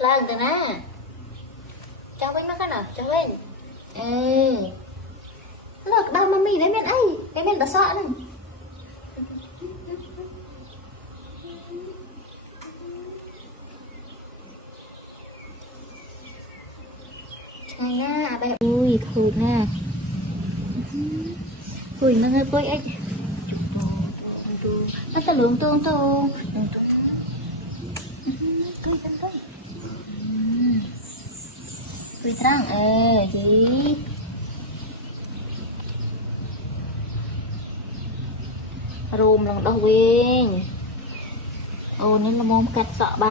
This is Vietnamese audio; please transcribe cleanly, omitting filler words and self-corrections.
Lần từ nè. Cho bên nó cái nào, cho bên. Ê. Look, đâu mami đấy men ấy, cái men đã sợ này. Này nha, bé ui khử nè. Ui nó hơi quay ấy. Nó ta lượng tương tô. Ui trăng ê gì. Rùm lần đầu viên. Ồ nên là mong kẹt sợ ba.